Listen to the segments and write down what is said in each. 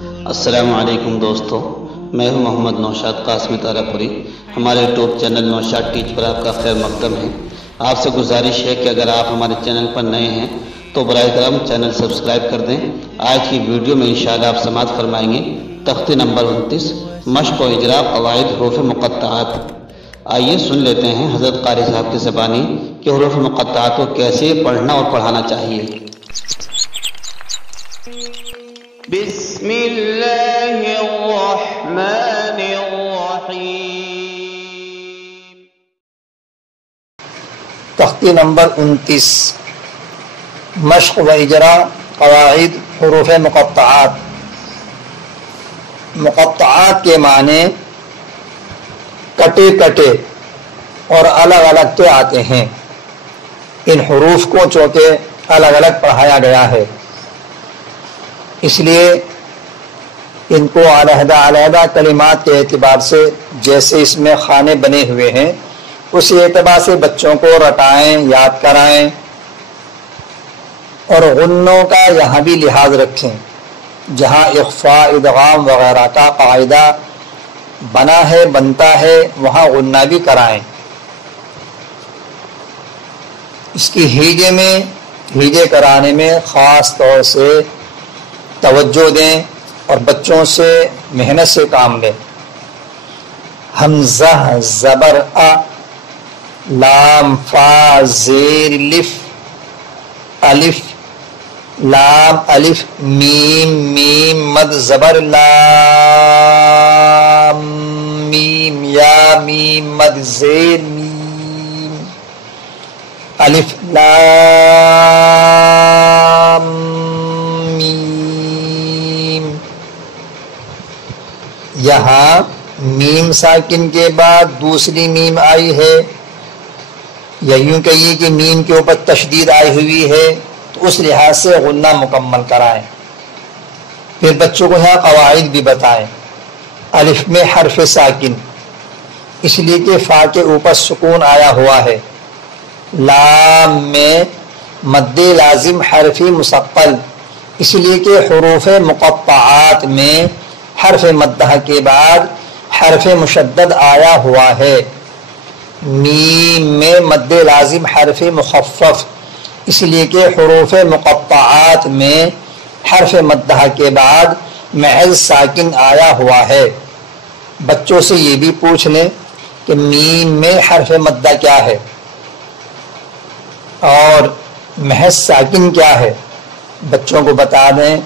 السلام علیکم دوستو، میں ہوں محمد نوشاد قاسم تارا پوری۔ ہمارے یوٹیوب چینل نوشاد ٹیچ پر آپ کا خیر مقدم ہے۔ آپ سے گزارش ہے کہ اگر آپ ہمارے چینل پر نئے ہیں تو براہ کرم چینل سبسکرائب کر دیں۔ آج کی ویڈیو میں انشاءاللہ آپ سماعت فرمائیں گے تختی نمبر 29 مشق و اجرا قواعد حروف مقطعات۔ آئیے سن لیتے ہیں حضرت قاری صاحب کی زبانی کہ حروف مقطعات کو کیسے پڑھنا اور پڑھانا چاہیے۔ بسم اللہ الرحمن الرحیم۔ تختی نمبر 29 مشق و اجرا قواعد حروف مقطعات۔ مقطعات کے معنی کٹے کٹے اور الگ الگ کے آتے ہیں۔ ان حروف کو چونکہ الگ الگ پڑھایا گیا ہے، اس لیے ان کو علیحدہ علیحدہ کلمات کے اعتبار سے جیسے اس میں خانے بنے ہوئے ہیں اسی اعتبار سے بچوں کو رٹائیں، یاد کرائیں، اور غنوں کا یہاں بھی لحاظ رکھیں۔ جہاں اخفاء، ادغام وغیرہ کا قاعدہ بنا ہے، بنتا ہے، وہاں غنہ بھی کرائیں۔ اس کی ہیجے کرانے میں خاص طور سے توجہ دیں اور بچوں سے محنت سے کام لیں۔ حمزہ زبر ا، لام فا زیر لف، الف لام الف میم میم مد زبر لام، میم یا میم مد زیر میم، الف لام میم۔ یہاں میم ساکن کے بعد دوسری میم آئی ہے، یا یوں کہیے کہ میم کے اوپر تشدید آئی ہوئی ہے، تو اس لحاظ سے غنہ مکمل کرائیں۔ پھر بچوں کو یہاں قواعد بھی بتائیں۔ الف میں حرف ساکن، اس لیے کہ فا کے اوپر سکون آیا ہوا ہے۔ لام میں مد لازم حرفی مثقل، اس لیے کہ حروف مقطعات میں حرف مدہ کے بعد حرف مشدد آیا ہوا ہے۔ میم میں مد لازم حرف مخفف، اس لیے کہ حروف مقطعات میں حرف مدہ کے بعد محض ساکن آیا ہوا ہے۔ بچوں سے یہ بھی پوچھ لیں کہ میم میں حرف مدہ کیا ہے اور محض ساکن کیا ہے، بچوں کو بتا دیں۔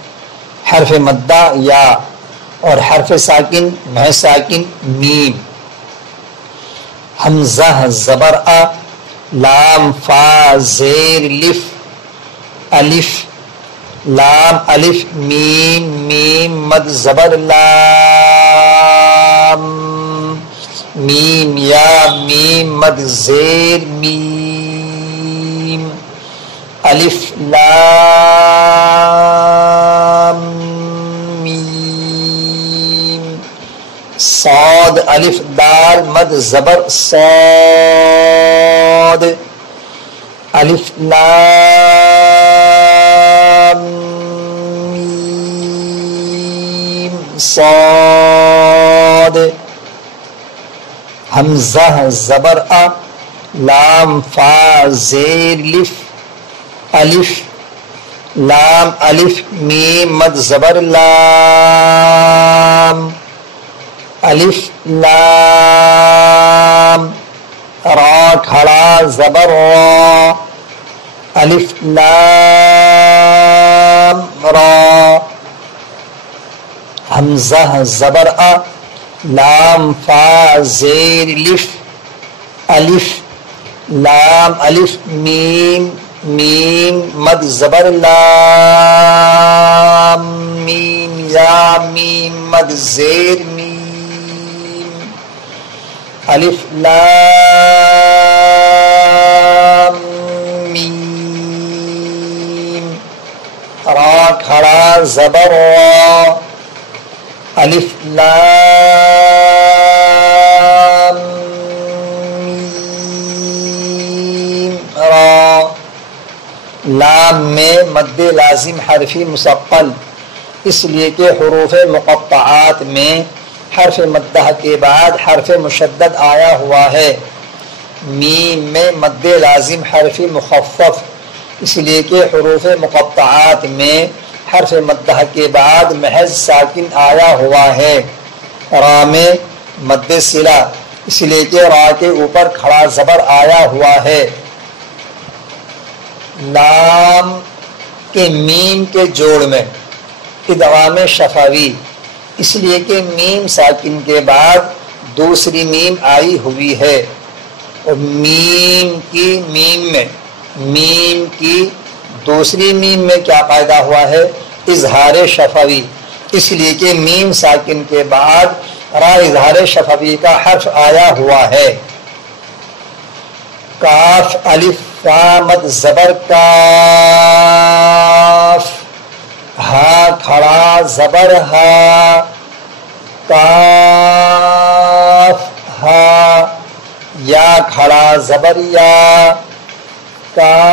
حرف مدہ یا اور حرف ساکن محض ساکن میم۔ حمزہ زبر ا، لام فا زیر لف، الف لام الف میم میم مد زبر لام، میم یا میم مد زیر میم، الف لام میم۔ صاد الف دال مد زبر صاد، الف لام میم صاد۔ حمزہ زبر ا، لام فا زیر لف، الف لام الف میم مد زبر لام، الف لام۔ را کھڑا زبر را، الف لام را۔ حمزہ زبر ا، لام فا زیر لف، الف لام الف میم میم مد زبر لام، میم یا میم مد زیر میم، الف لام میم۔ را کھڑا زبر را، الف لام میم را۔ لام میں مد لازم حرفی مثقل، اس لیے کہ حروف مقطعات میں حرف مدہ کے بعد حرف مشدد آیا ہوا ہے. میم میں مد لازم حرف مخفف، اس لیے کہ حروف مقطعات میں حرف مدہ کے بعد محض ساکن آیا ہوا ہے. را میں مد صلہ، اس لیے کہ را کے اوپر کھڑا زبر آیا ہوا ہے. لام کے میم کے جوڑ میں ادغام شفوی، اس لیے کہ میم ساکن کے بعد دوسری میم آئی ہوئی ہے. اور میم کی دوسری میم میں کیا پیدا ہوا ہے؟ اظہار شفوی، اس لیے کہ میم ساکن کے بعد را اظہار شفوی کا حرف آیا ہوا ہے. کاف الف فا مد زبر کاف، ہا کھڑا زبر ہا، کاف ہا، یا کھڑا زبر یا، کاف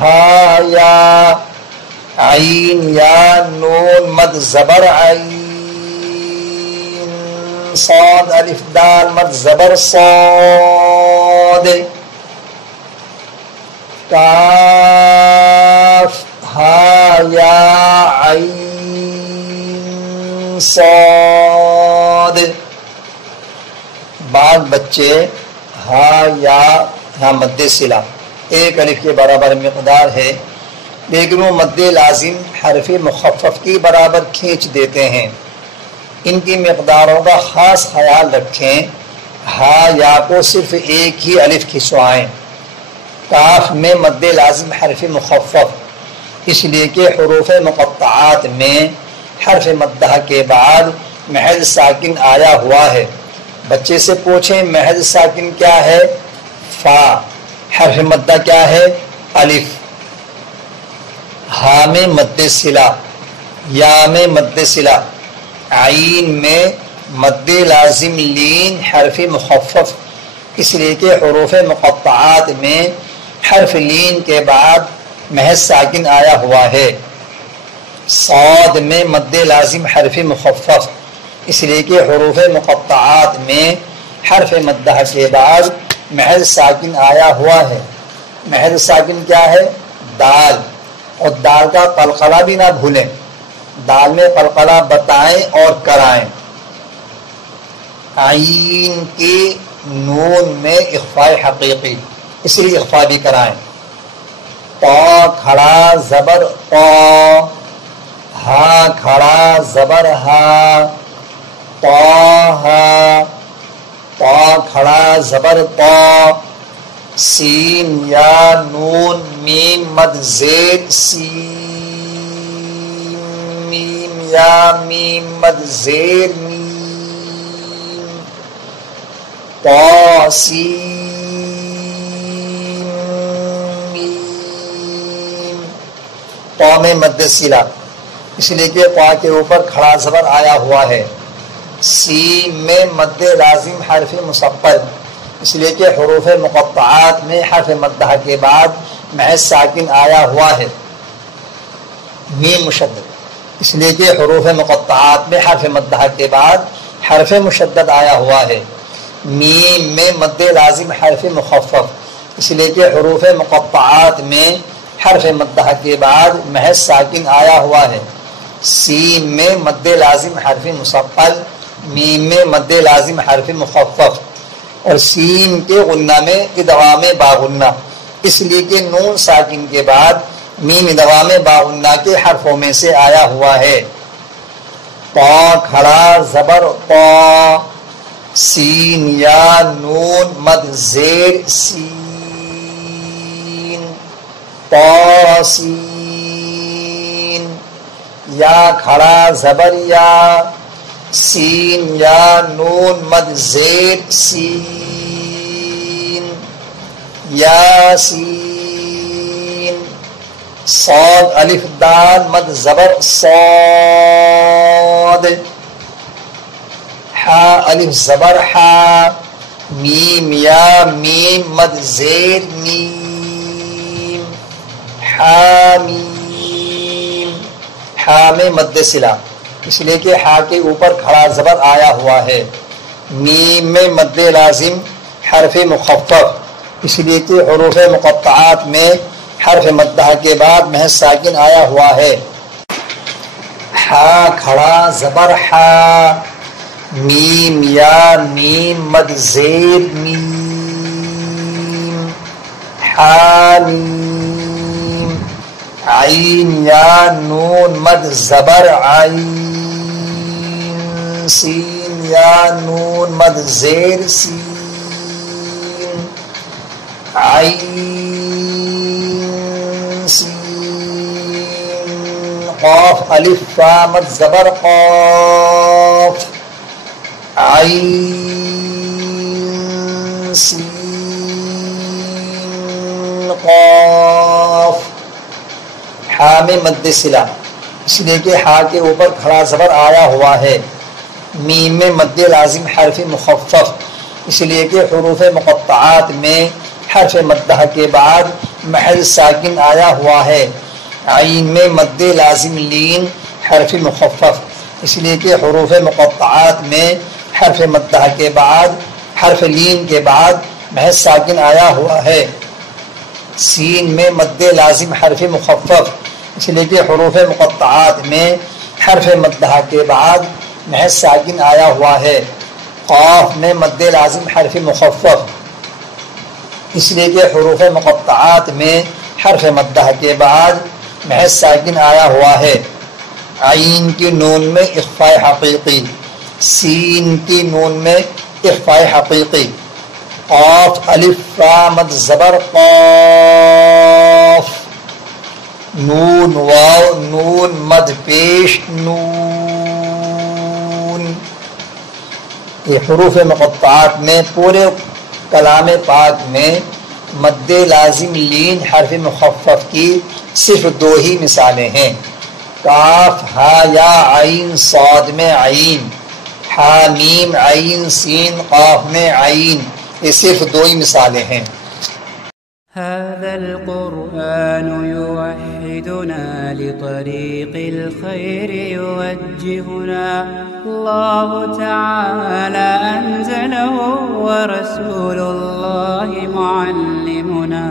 ہا یا. عین یا نون مد زبر عین، صاد الف دال مد زبر صاد، کاف ہا یا عین صاد. بعض بچے ہا یا مد صلہ ایک الف کے برابر مقدار ہے، لیکن وہ مد لازم حرف مخفف کی برابر کھینچ دیتے ہیں. ان کی مقداروں کا خاص خیال رکھیں. ہا یا کو صرف ایک ہی الف کھنچوائیں. کاف میں مد لازم حرف مخفف، اس لیے کہ حروف مقطعات میں حرف مدہ کے بعد محض ساکن آیا ہوا ہے. بچے سے پوچھیں محض ساکن کیا ہے؟ فا. حرف مدہ کیا ہے؟ الف. ہا میں مد صلہ، یا میں مد صلہ، عین میں مد لازم لین حرف مخفف، اس لیے کہ حروف مقطعات میں حرف لین کے بعد محض ساکن آیا ہوا ہے. صاد میں مد لازم حرف مخفف، اس لیے کہ حروف مقطعات میں حرف مدہ کے بعد محض ساکن آیا ہوا ہے. محض ساکن کیا ہے؟ دال. اور دال کا قلقلہ بھی نہ بھولیں، دال میں قلقلہ بتائیں اور کرائیں. عین کی نون میں اخفاء حقیقی، اس لیے اخفاء بھی کرائیں. طا کھڑا زبر طا، ہا کھڑا زبر ہا، طا طا کھڑا زبر طا. سین یا نون میم مد زیر سین، میم یا میم مد زیر میم. طا سین میم. طا میں مد صلہ، اس لیے کہ طا کے اوپر کھڑا زبر آیا ہوا ہے. سین میں مد لازم حرف مثقل، اس لیے کہ حروف مقطعات میں حرف مدہ کے بعد محض ساکن آیا ہوا ہے. میم مشدد، اس لیے کہ حروف مقطعات میں حرف مدہ کے بعد حرف مشدد آیا ہوا ہے. میم میں مد لازم حرف مخفف، اس لیے کہ حروف مقطعات میں حرف مدہ کے بعد محض ساکن آیا ہوا ہے. سین میں مد لازم حرف مثقل، میم میں مد لازم حرف مخفف. اور سین کے غنہ میں ادغام باغنہ، اس لیے کہ نون ساکن کے بعد میم ادغام باغنہ کے حرفوں میں سے آیا ہوا ہے. طا کھڑا زبر طا، سین یا نون مد زیر سین، طا سین. یا کھڑا زبر یا، سین یا نون مد زیر سین، یاسین. صاد الف دال مد زبر صاد، حا الف زبر حا، میم یا میم مد زیر میم، حامیم. حا میں مد صلہ اس لیے کہ حا کے اوپر کھڑا زبر آیا ہوا ہے. میم میں مد لازم حرف مخفف اس لیے کہ حروف مقطعات میں حرف مدہ کے بعد محض ساکن آیا ہوا ہے. حا کھڑا زبر حا. میم یا میم مد زیر میم حامیم. عین یا نون مد زبر عین. سین یا نون مد زیر سین. عین سین. قاف الف فا مد زبر قاف. عین سین قاف. حا میں مد صلہ اس لیے کہ حا کے اوپر کھڑا زبر آیا ہوا ہے. میم میں مد لازم حرف مخفف اس لیے کہ حروف مقطعات میں حرف مدہ کے بعد محض ساکن آیا ہوا ہے. عین میں مد لازم لین حرف مخفف اس لیے کہ حروف مقطعات میں حرف مدہ کے بعد حرف لین کے بعد محض ساکن آیا ہوا ہے. سین میں مد لازم حرف مخفف اس لیے کہ حروف مقطعات میں حرف مدہ کے بعد محض ساکن آیا ہوا ہے. قاف میں مد لازم حرف مخفف اس لیے کہ حروف مقطعات میں حرف مدہ کے بعد محض ساکن آیا ہوا ہے. عین کی نون میں اخفاء حقیقی. سین کی نون میں اخفاء حقیقی. قاف الف فا مد زبر قاف. نون واو نون مد پیش نون. یہ حروف مقطعات میں پورے کلام پاک میں مد لازم لین حرف مخفف کی صرف دو ہی مثالیں ہیں. کاف ہا یا عین صاد میں عین. حامیم عین سین قاف میں عین. یہ صرف دو ہی مثالیں ہیں. هذا القرآن يوحدنا لطريق الخير يوجهنا. الله تعالى أنزله ورسول الله معلمنا.